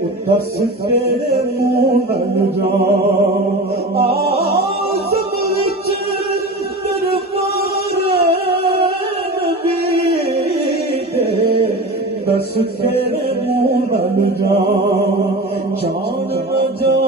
دس تیرے منہ نل جان آزم وچ دربار نبی دے دس تیرے منہ نل جان جان بجا